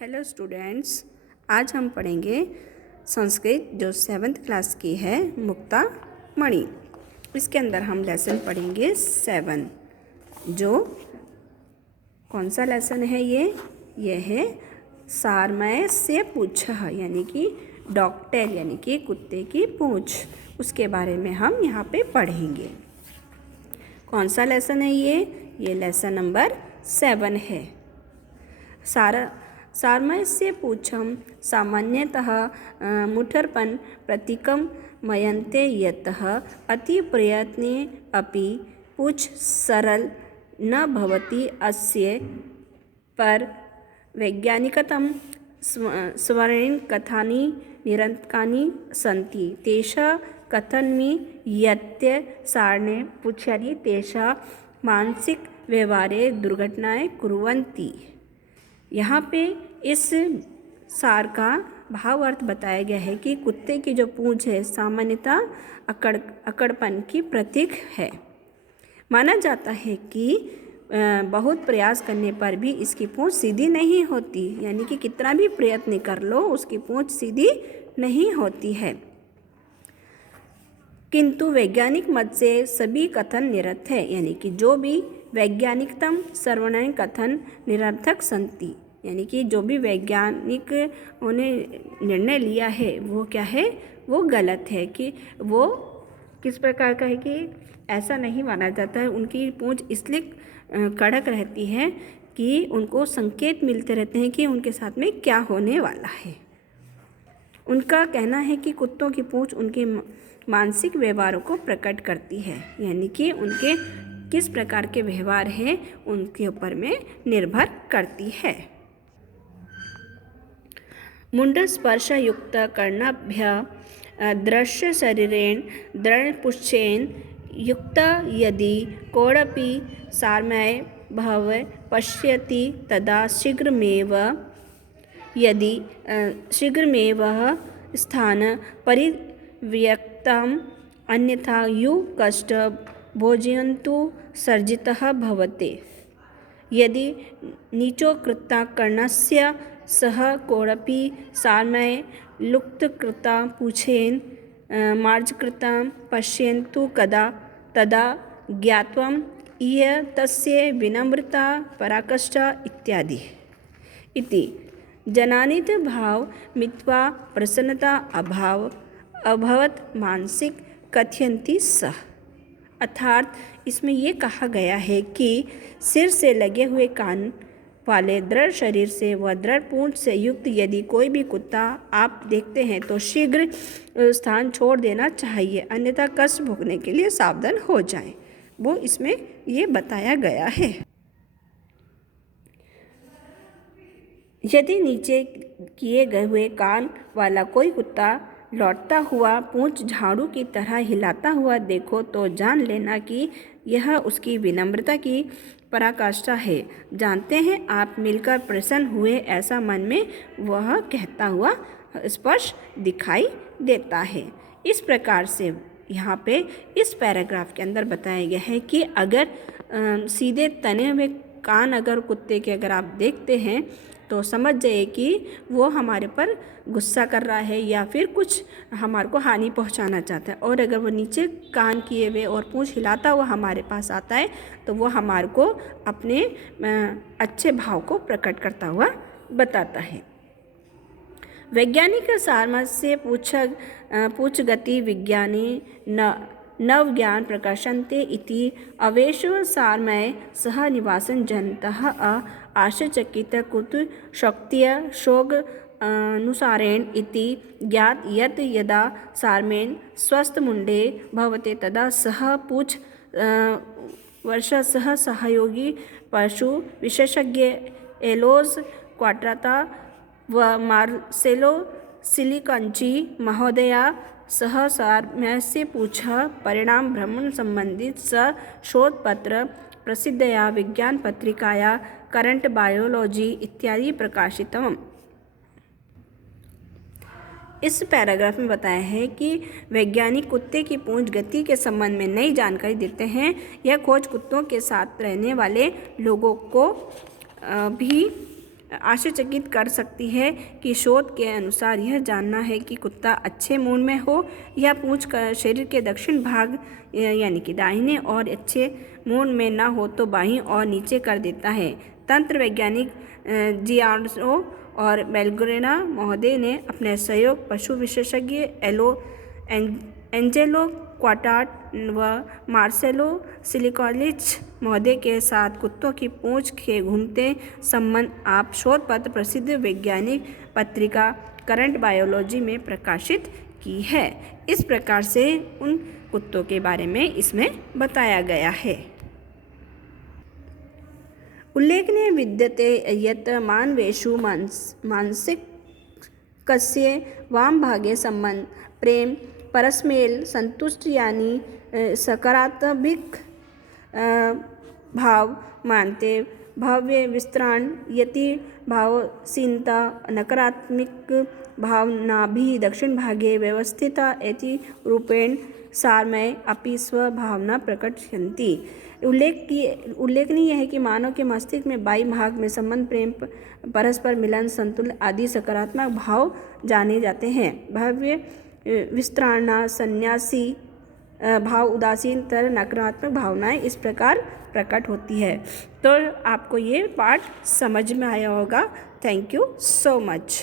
Hello students, आज हम पढ़ेंगे संस्कृत जो 7th क्लास की है मुक्ता मणि। इसके अंदर हम लेसन पढ़ेंगे 7। जो कौन सा लेसन है ये है सारमय से पूछ, यानी कि डॉक्टर यानी कि कुत्ते की पूंछ, उसके बारे में हम यहाँ पे पढ़ेंगे। कौन सा लेसन है ये लेसन नंबर 7 है। सारमय से पूछम सामान्यतः मुठरपन प्रतीकं मयन्ते यतः अति प्रयत्ने अपि पूछ सरल न भवति। अस्य पर वैज्ञानिकतं स्वर्णेन कथानि निरन्तकानि सन्ति। तेषां कथनमि यत्य सारणे पूच्छरि तेषां मानसिक व्यवहारे दुर्घटनाएं कुर्वन्ति। यहाँ पे इस सार का भाव अर्थ बताया गया है कि कुत्ते की जो पूंछ है सामान्यतः अकड़पन की प्रतीक है। माना जाता है कि बहुत प्रयास करने पर भी इसकी पूंछ सीधी नहीं होती, यानी कि कितना भी प्रयत्न कर लो उसकी पूंछ सीधी नहीं होती है। किंतु वैज्ञानिक मत से सभी कथन निरर्थ है, यानी कि जो भी वैज्ञानिकतम सर्वनयन कथन निरर्थक संति, यानी कि जो भी वैज्ञानिक ने निर्णय लिया है वो क्या है, वो गलत है। कि वो किस प्रकार का है कि ऐसा नहीं माना जाता है। उनकी पूंछ इसलिए कड़क रहती है कि उनको संकेत मिलते रहते हैं कि उनके साथ में क्या होने वाला है। उनका कहना है कि कुत्तों की पूंछ उनके मानसिक व्यवहारों को प्रकट करती है, यानी कि उनके किस प्रकार के व्यवहार हैं उनके ऊपर में निर्भर करती है। मुंडस्पर्श युक्त कर्णाभ्य दृश्य शरीरेण दृढ़पुच्छेन युक्त यदि कोऽपि सारमय भव पश्यति तदा शीघ्रमेव स्थान परिव्यक्तम्, अन्यथा यु कष्ट भोजयन्तु सर्जितः भवते। यदि नीचोकृता कर्णस्य सह कोऽपि सारमय लुप्तकृता पूच्छेन मार्जकृतां पश्यन्तु तदा ज्ञात्वम् इह तस्य विनम्रता पराकाष्ठा इत्यादि इति। जनानित भाव मित्वा प्रसन्नता अभवत मानसिक कथयन्ति सः। अर्थात इसमें ये कहा गया है कि सिर से लगे हुए कान वाले दृढ़ शरीर से व दृढ़ पूंछ से युक्त यदि कोई भी कुत्ता आप देखते हैं तो शीघ्र स्थान छोड़ देना चाहिए, अन्यथा कष्ट भोगने के लिए सावधान हो जाएं। वो इसमें ये बताया गया है। यदि नीचे किए गए हुए कान वाला कोई कुत्ता लौटता हुआ पूंछ झाड़ू की तरह हिलाता हुआ देखो तो जान लेना कि यह उसकी विनम्रता की पराकाष्ठा है। जानते हैं आप मिलकर प्रसन्न हुए, ऐसा मन में वह कहता हुआ स्पष्ट दिखाई देता है। इस प्रकार से यहाँ पे इस पैराग्राफ के अंदर बताया गया है कि अगर सीधे तने हुए कान अगर कुत्ते के अगर आप देखते हैं तो समझ जाइए कि वो हमारे पर गुस्सा कर रहा है या फिर कुछ हमारे को हानि पहुंचाना चाहता है। और अगर वो नीचे कान किए हुए और पूंछ हिलाता हुआ हमारे पास आता है तो वो हमारे को अपने अच्छे भाव को प्रकट करता हुआ बताता है। वैज्ञानिक सारमय से पूछ गति विज्ञानी नव ज्ञान प्रकाशन्ते इति अवेशो सारमय सह निवासन जनतः आश्चर्यचकित कुतु शक्तिय शोग अनुसारेण इति ज्ञात यत् यदा सारमेण स्वस्थ मुंडे भवते तदा सह पूछ वर्षसः सहयोगी पशु विशेषज्ञ एलोज क्वाट्राता व मार्सेलो सिलिकंची महोदया सह सारमयस्य पूछ परिणाम भ्रमण संबंधित शोध पत्र प्रसिद्धया विज्ञान पत्रिकाया करंट बायोलॉजी इत्यादि प्रकाशितम्। इस पैराग्राफ में बताया है कि वैज्ञानिक कुत्ते की पूंछ गति के संबंध में नई जानकारी देते हैं। यह खोज कुत्तों के साथ रहने वाले लोगों को भी आश्चर्यचकित कर सकती है कि शोध के अनुसार यह जानना है कि कुत्ता अच्छे मूड में हो या पूंछ शरीर के दक्षिण भाग यानी कि दाहिने और अच्छे मूड में न हो तो बाईं और नीचे कर देता है। तंत्र वैज्ञानिक जियार्डो और बेलग्रेना महोदय ने अपने सहयोग पशु विशेषज्ञ एंजेलो क्वाटाट व मार्सेलो सिलिकोलिच महोदय के साथ कुत्तों की पूंछ के घूमते संबंध आप शोध पत्र प्रसिद्ध वैज्ञानिक पत्रिका करंट बायोलॉजी में प्रकाशित की है। इस प्रकार से उन कुत्तों के बारे में इसमें बताया गया है। उल्लेखनीय विद्यते यत् मानवेषु मानसिकस्य वामभागे संबंध प्रेम परस्मेल संतुष्ट यानी सकारात्मक भाव मानते भव्य विस्तरण यति भावसीनता नकारात्मक भावनाभि दक्षिण भागे व्यवस्थिता इति रूपेण सारमय अपि स्वभावना प्रकटयन्ति। उल्लेखनीय है कि मानव के मस्तिष्क में बाईं भाग में संबंध प्रेम परस्पर मिलन संतुलन आदि सकारात्मक भाव जाने जाते हैं। भव्य विस्तरणा सन्यासी भाव उदासीन तर नकारात्मक भावनाएं इस प्रकार प्रकट होती है। तो आपको ये पाठ समझ में आया होगा। Thank you so much.